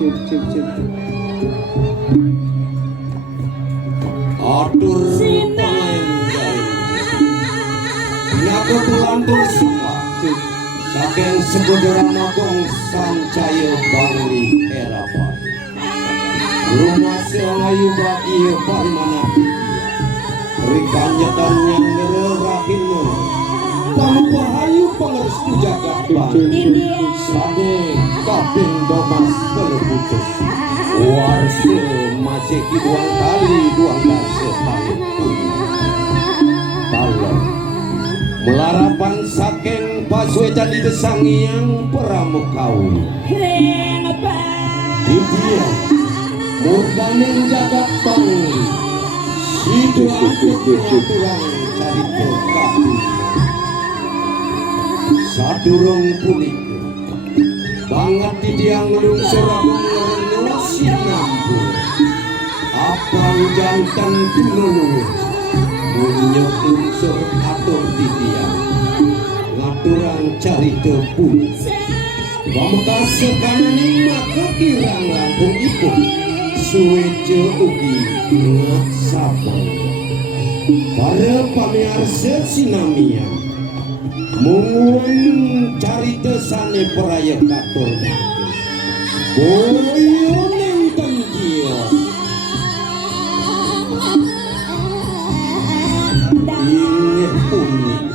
Atur pangalenggay naga tulantur suka saking segedera magong sancaya bangli erapan rumah seangayu bagi parimana rikanya dan yang nererahinnya pangpahayu pengerestu jagat bang sade kaping domas berputus warse maseki duang kali duang dase paling kalau melarapan saking paswetan di sangiang pramukau dia murdaning jagat bangli sidu aturan cari kekati sadurung punika banget di tiang lungsur agung ngerenyo sinambul apang jantan tululur munyok lungsur atur di tiang ngaturan cari kepunik pamekas sekanan maka kirang langkung ipun suwejo ugi ngat sabang para pamiarsa sinamiang mungun carita sane peraya katur boyo ning tanggio inget punika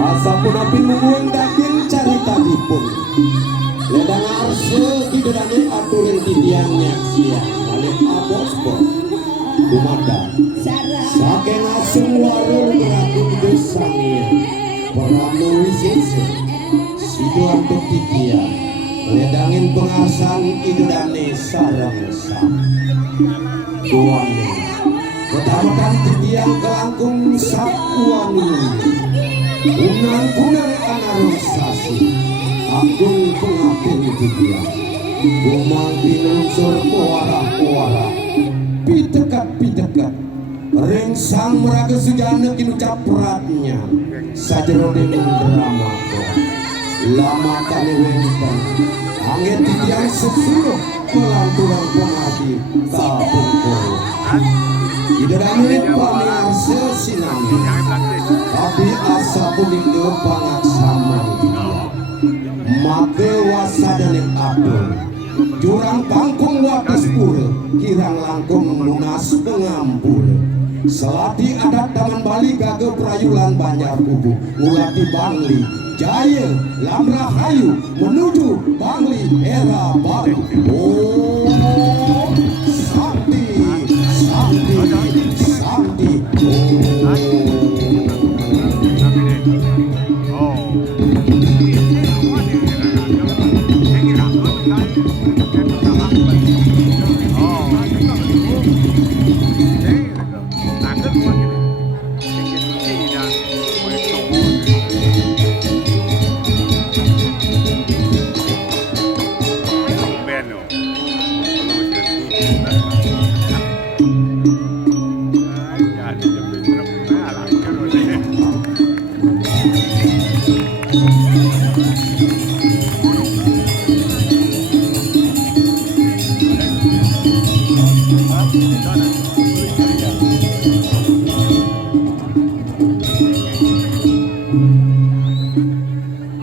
asapun api mungguing daging carita dipun ledang arse kidurane aturin tidian nyaksian balik abos-bos dumada saking asem warung berakun desangnya peramu wisise sidu antuk tidia ledangin pengasan kidurane sarang-sang tuane ketamakan tidian kelangkung sakuan unang-unang anarosasi agung pengapin tidia gumagi nunsur puara-puara pitekat rengsang meraga sujana kinu capratnya sajerone drama lama kali wengkan angin tidian sepuluh pelanturan pengadi kapungkul idadamin pamiarsa sinami tapi asa kuning depangat sama maka wasadaning abdul jurang pangkung wates pura kirang langkung lunas pengampur selati adat taman Bali gage perayulan banyak kubu ngulati Bangli jaya lamrahayu menuju Bangli era baru oh sakti sakti sakti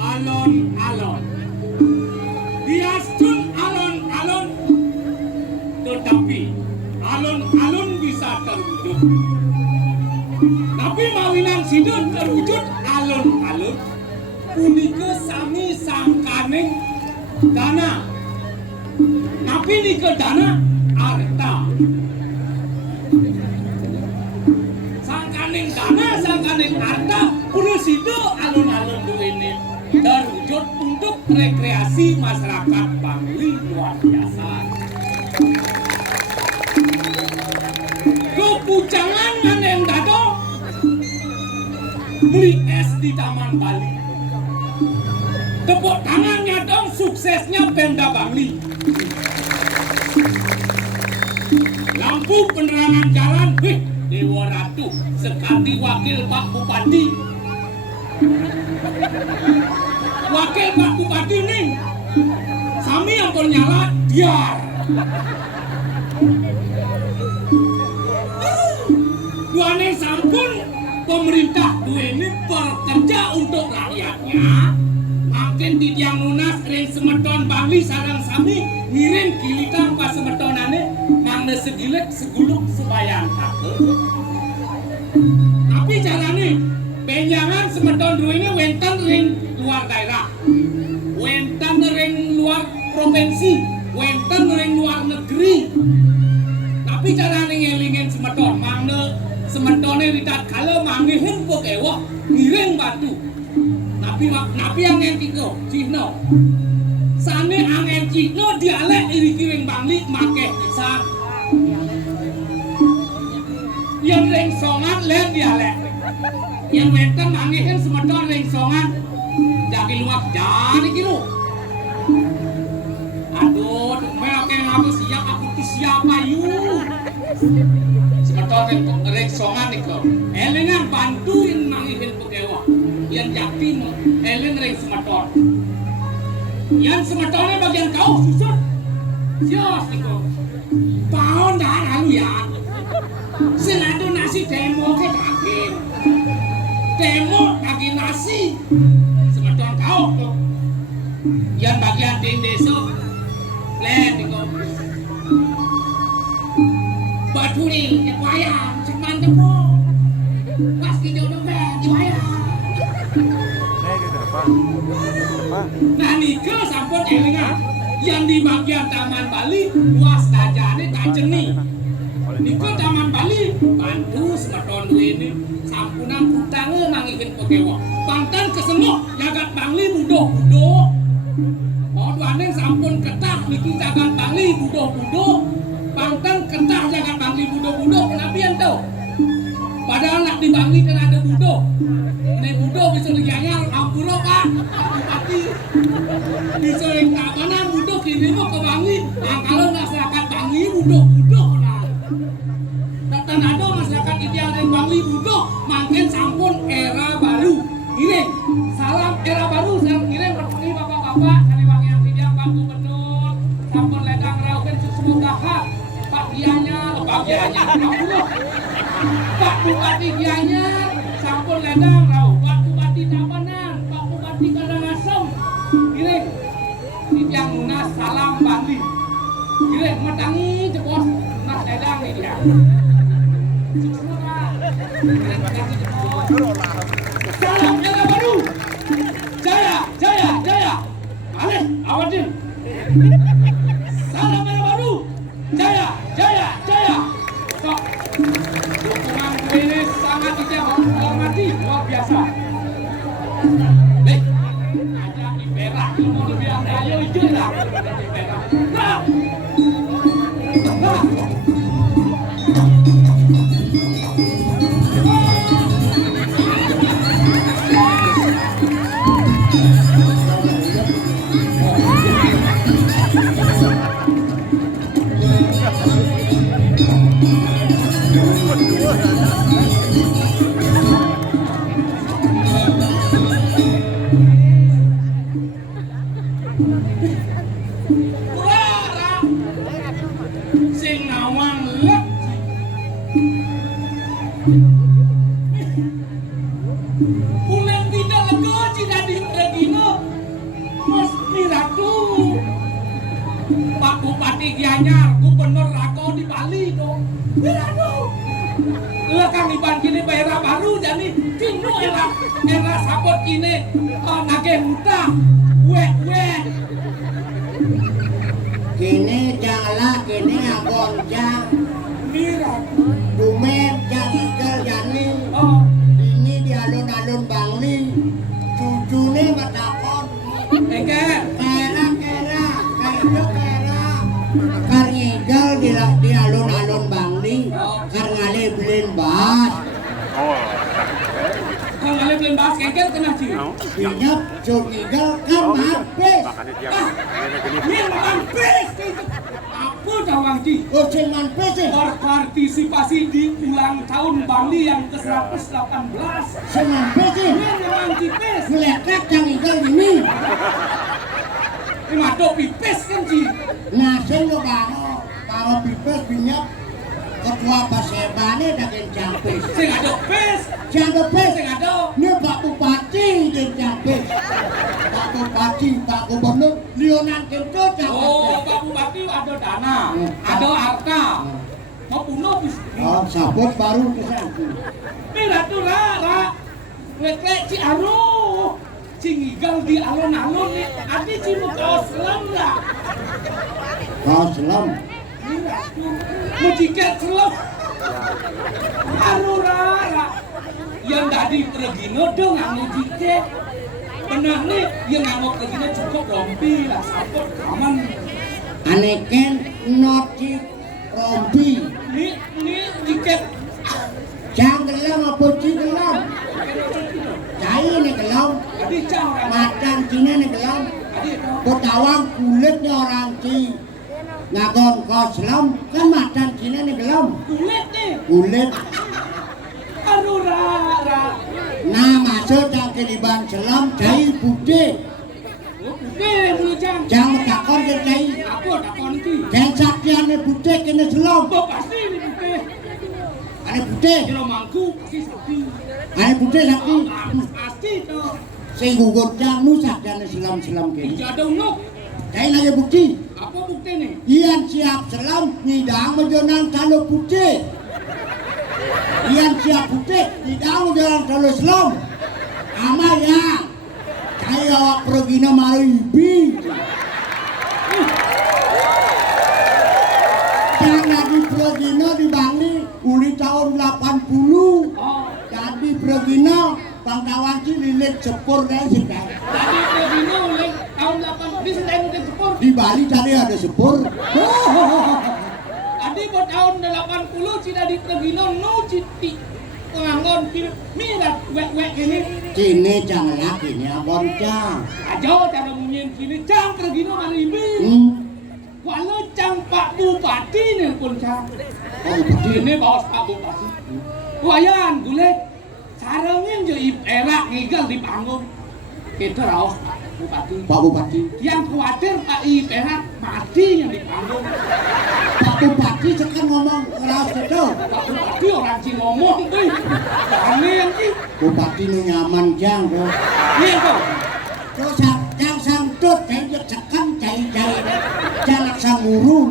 alon-alon diastun alon-alon tetapi alon-alon bisa terwujud tapi mawinan sidon terwujud alon-alon punika sami sangkaning dana tapi nika dana arta sangkaning dana sangkaning Kepujangan manen dado beli es di Taman Bali. Tepuk tangannya dong suksesnya Pemda Bali. Lampu penerangan jalan, Dewa Ratu sekali wakil Pak Bupati. Wakil Pak Bupati nih, sami yang nyala diar. Duane sampun pemerintah dua ini bekerja untuk rakyatnya. Makin di tiang lunas ring semeton Bali sarang sami ngiring kilitang pas semetonane mangne segilek seguluk sebayang aku. Tapi carane benjangan semeton dua ini wenten ring luar daerah, wenten ring luar provinsi, wenten ring luar negeri. Tapi carane ngelingin semeton mangne semetone ritat kala mangihin pokewak ngiring batu. Napi angin kiko, Cino. Sane angin Cino dialek iri kiring Bali make bisa. Yang ring songan len dialek. Yang wenten mangihin semeton ring songan. Jadi luak jari kilo. Aduh, oke ngaku siap aku tuh siapa yuk. Semeton ring songan niko. Elengan bantuin mangihin pokewak. Yang jati elen ring semeton. Yang semetonnya bagian kau susut. Sios niko. Tahun dah lalu ya. Senado nasi demo ke daging. Demo daging nasi. Semeton kau tuh. Yang bagian desa len niko. Batu nih wayang cuman demo. Pasti jodoh di wayang. Nah nika sampun elingan yang di bagian Taman Bali luas dajane tajeni. Nika Taman Bali bantu semeton ini sampunan putange mangihin pokewak. Banten kesemuk jagat Bali budoh-budoh. Mau duane sampun ketah niki jagat Bali budoh-budoh. Banten ketah jagat Bali budoh-budoh kenapa yang tahu? Padahal nak di Bali kan ada budoh. Nek budoh bisa diganyar ampuro Pak. Bupati. Bisa yang tak mana budoh kini mau ke Bali. Nah kalau masyarakat Bali budoh-budoh lah. Dan ada masyarakat ideal yang Bali budoh. Makin sampun era baru. Giring. Salam era baru. Salam giring. Ini bapak-bapak. Kali wangi yang tidak Pak Gubernur. Sampun ledang raukan sesuatu Pak Gianyar. Pak Gianyar. Pak Bupati Gianyar. Sampun ledang rau. Pak Bupati Tabanan. Pak Bupati Karangasem. Giring. Di tiang lunas salam Bali. Giring metangi jebos nas ledang nih dia. Salam era baru. Jaya, jaya, jaya. Alih, awadin. Salam era baru. Jaya, jaya, jaya. Kok dukungan gue ini sangat dihormati, luar biasa. Baik, ada di perak, mau lebih ayo hijau lah. Di perak. Nah, nah. Sing nawang lek Ulen tidak lega tidak diregino Mas Miratu Pak Bupati Gianyar Gubernur Rako di Bali dong Miratu lekang iban kini era baru jadi kini era sabot kini nage muta wek kini jangla kini agoncang Miratu dumet jang jani ini di alun-alun Bangli cucune matakon engke kera kera kar ngigel di alun-alun bahas kengkel kena ci. Ingat Jonigal kan habis. Ini makan pes itu. Apa tawang ci? Oh cuman PC. Berpartisipasi di ulang tahun Bali yang ke-118. Cuman PC. Ini memang ci pes. Melekat Jonigal ini. Ini madok pipes kan ci. Nah saya nggak kalau pipes minyak ketua Pasebane dah kencapes. Sing ada pes. Jangan pes. Sing ada. Ini Pak Bupati kencapes. Pak Bupati, Pak Gubernur, Lionan Kento Oh, capes. Pak Bupati ada dana, ada harta. Mau puno bis. Oh, sabut baru kesana. Mira tuh lah. Lek ci anu. Cingigal di alun-alun nih. Adi ci mau kaos selam lah. Kau selam. Mira tuh. Mau tiket selam. Anu rara. Yang tadi Pregino dong anu tiket. Benar nih, yang ngamuk Pregino cukup rompi lah. Sapot aman. Aneken noti rompi. Ini tiket. Jangan gelam apa ci gelam. Cai ni gelam. Adi cang orang. Makan Cina ni gelam. Adi itu. Betawang kulitnya orang Ci. Ngagon kau selam kan makan Cina ni gelam. Kulit nih. Kulit. Anu rara. Nah masuk jang keliban selam cai putih. Putih mulu cang. Jangan takon ke cai. Apa takon ki? Cai saktian ni putih kena selam. Oh pasti ini putih. Ada putih. Kalau mangku pasti sakti. Ada putih sakti. Pasti tuh. Saya gugur jang nusak dan selam-selam kini. Tidak ada unuk. Cai lagi bukti. Apa bukti nih? Ian siap selam ngidang menjonang kalau putih. Ian siap putih ngidang menjonang kalau selam. Ama ya. Cai awak pergina malu ibi. Jangan di Pregino di Bali uli tahun 80. Oh. Jadi Pregino Pangkawan Ci lilit sepur deh sih kan. Tadi Pregino oleh tahun 80 di selain ke sepur. Di Bali tadi ada sepur. Tadi buat tahun 80 tidak di Pregino no citi. Pengangon mirat wek ini. Cini jangan lagi nih abon cang. Ajo cara mungkin sini cang Pregino maribi. Walau cang Pak Bupati nih pun cang. Oh betul. Ini bos Pak Bupati. Wayan gulet. Sarangnya jadi erak ngigal di panggung. Kita raos Pak Bupati. Pak Bupati. Yang khawatir Pak Iperak mati yang di panggung. Pak Bupati sekarang ngomong keras itu. Pak Bupati orang Cina ngomong tuh. Aneh yang sih. Bupati nu nyaman jang tuh. Iya tuh. Terus jang sangtut kayak sekan cai-cai. Jangan sang guru.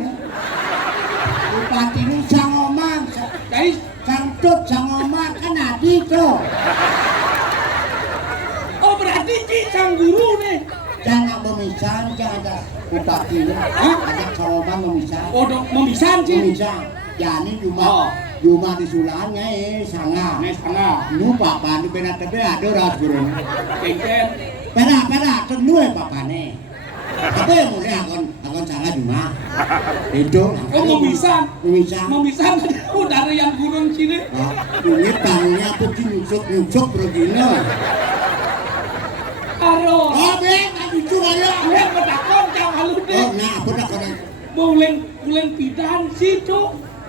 Bupati nu sang ngomong. Jadi Sangtut sang ngomong kan adi tuh. oh berarti Ci sang guru nih. Jangan memisah, jangan ada bupati. Ada kawaman memisah. Oh dong memisan Ci. Memisah. Ya ini Oh. Juma di sulanya sangat. Nih sana. Nu papa di pena tebe ada ras guru. Kengken. Pena tenue papa nih. Tapi yang mulai akan salah Juma. Itu. Oh memisan. Memisah. Memisan oh dari yang gurun Cina. Ini tangannya aku nyusuk Pregino. Aro. Oh beng, lucu aja. Gue petakon cang halus deh. Oh nah aku dah kena. Muleng pidan situ.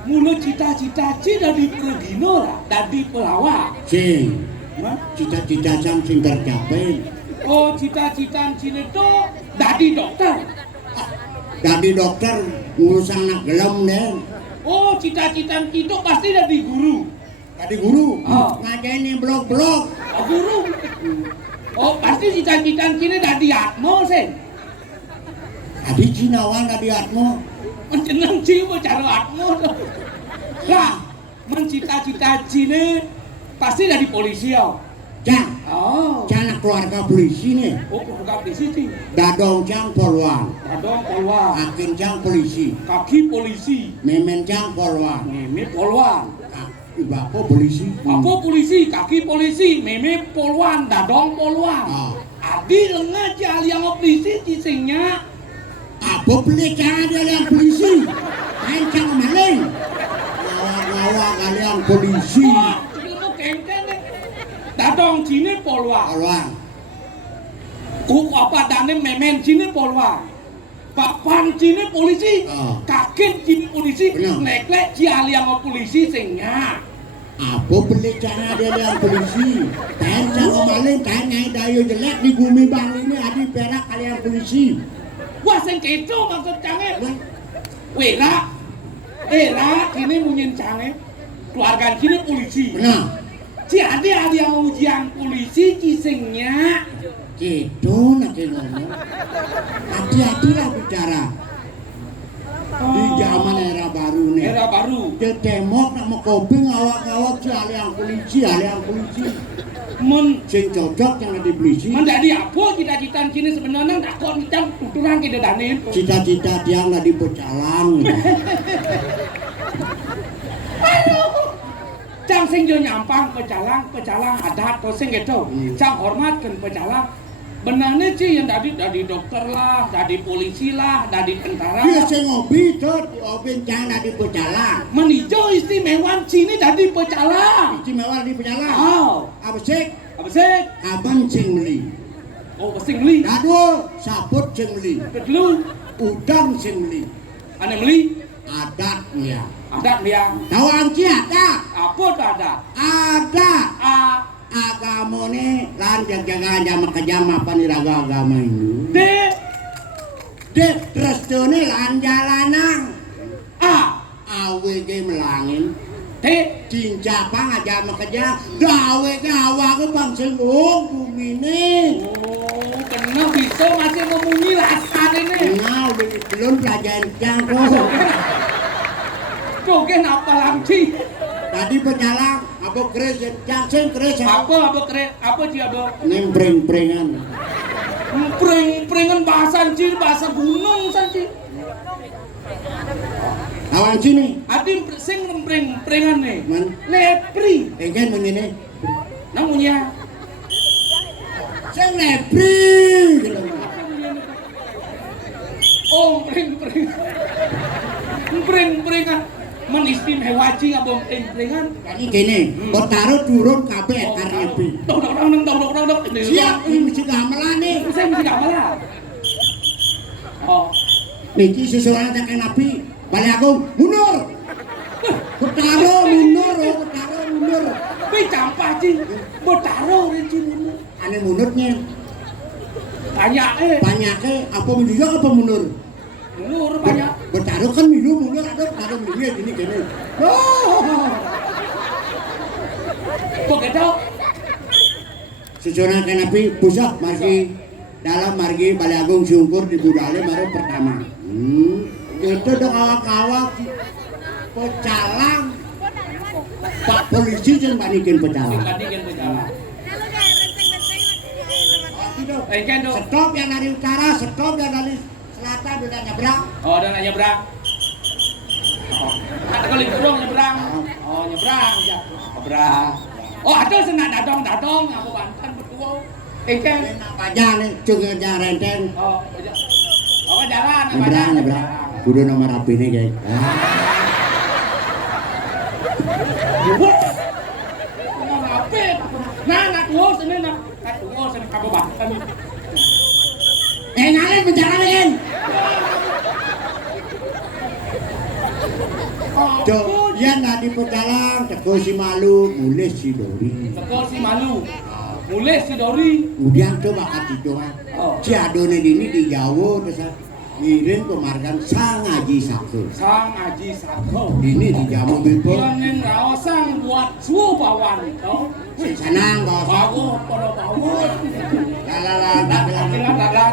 Mulu cita-cita Ci dari Pregino lah. Dari pelawak. Sing. Cita-cita sang sing tercapai. Oh cita-cita Cina itu dari dokter. Jadi dokter ngurus anak gelam deh. Oh cita-cita itu pasti dari guru. Tadi guru Oh. ngajain blog-blog. Oh guru. Oh pasti cita-cita Cina dari Atmo sih. Tadi Cinawan tadi Atmo. Menjenang Ci mau cari Atmo tuh. Lah mencita-cita Cina pasti dari polisi ya. Jang, Oh. anak keluarga polisi nih. Oh keluarga polisi sih. Dadong jang polwan, Dadong polwan. akin jang polisi, Kaki polisi. memen jang polwan. Meme polwan. Bapak polisi. Apa polisi, kaki polisi, meme polwan, dadong polwan. Ah. Adi lengah jali yang polisi cisingnya. Apa beli cara dia yang polisi? Kain jang maling. Ngawa kalian polisi. Wah, itu kengkeng deh. Dadong Cine polwa. Peluang. Kuk apa dane memen Cine polwa. Papan Cine polisi. Oh. Kaget Cine polisi. Bener. Neklek Ciali yang polisi singnya. Apa pelik cara dia yang polisi? Tanya kemarin tanya dayo jelek di bumi bang ini adi perak kalian polisi. Wah sing keco maksud cange. Wera. Era Cine munyin cange. Keluarga Cine polisi. Benar. Jadi ada yang ujian polisi cisingnya. Gitu nak ngomong. Hati-hatilah bicara. Di zaman era baru nih. Era baru. Dia tembok nak mau kopi ngawak-ngawak si aliang polisi. Sing cocok yang ada di polisi. Menjadi apa cita-cita Cine sebenarnya tak kok kita tuturan kita danin. Cita-cita dia nggak di pecalang. Cang sing jo nyampang pecalang adat atau sing gitu. Cang hormatkan pecalang. Benarnya sih yang dari dokter lah, dari polisi lah, dari tentara. Dia sing ngopi tuh, ngopi jangan di pecalang. Menijo istimewa sini dari pecalang. Istimewa di pecalang. Oh, Apa sih? apa sih? Kapan sing beli? Oh, sing beli. Aduh, saput sing beli. Kedelu, Udang sing beli. ane beli. Adatnya. Ada dia. Tahu angki ada? Apa tuh ada? Ada. A, Agama nih lan jaga jama kejama paniraga agama ini. D, Dek restone lan jalanan. A, AWG melangin. T, Cincapang aja sama kerja. Gawe gawa ke bang senggung bumi ini. oh, benar bisa masih memunyi lasan ini. Nah, belum pelajaran jangkau. Tuh kan apa lagi? Tadi penyalang, apa keres, jangsen keres. Apa keren? Apa sih apa? Nempreng-prengan. Pring-pringan bahasa Cina, bahasa gunung saja. Awan sini. Adi sing pring-pringan nih. Man. Lepri. Enggak begini. Namanya. Sing lepri. Oh, pring-pringan. Pring-pringan. Menistimewa cing apa pring-pringan? Ini gini, bertaruh turun kabeh karena pi. Dok. Siap, ini mesti gamelan nih. Saya mesti gamelan. Oh, Niki sesuatu tak kena pi. Balik aku mundur. Bertaruh mundur, bertaruh mundur. tapi campah cing. Bertaruh cing. Ane munurnya. Tanya Banyaknya apa juga apa mundur? mundur banyak. Bertaruh kan milu mundur ada bertaruh milu gini gini. Oh. Begitu. Sesuatu kena pi pusat margi dalam margi Baliagung Sungkur di Budale baru pertama. Itu dong awak-awak pecalang. Pak polisi yang bandingin pecalang. Dibandingkan berjalan. Kan dong. Stop yang dari utara, stop yang dari selatan udah nyebrang. Oh, udah nyebrang. Oh, ada kali burung nyebrang. Oh, nyebrang ya. Nyebrang. Oh, ada senang datang aku bantan berdua. Kan. Pajang nih, cungnya jangan renteng. Oh, jalan. Nyebrang. Kudu nomor api nih guys. Nak dua sini kamu bantan. Ngalin penjara lagi. Tuh, ya nggak di pecalang, teko si malu, mulai si dori. Teko si malu. Mulai si dori. Kemudian coba kati doa. Si adone ini di Jawa terus ngirim pemargan Sang Haji Sakho. Sang Haji Sakho. Ini di Jawa Bipo. Yang raosang buat suhu bawan itu. Si senang bawa Bawa pada bawa. Lala. Dadah.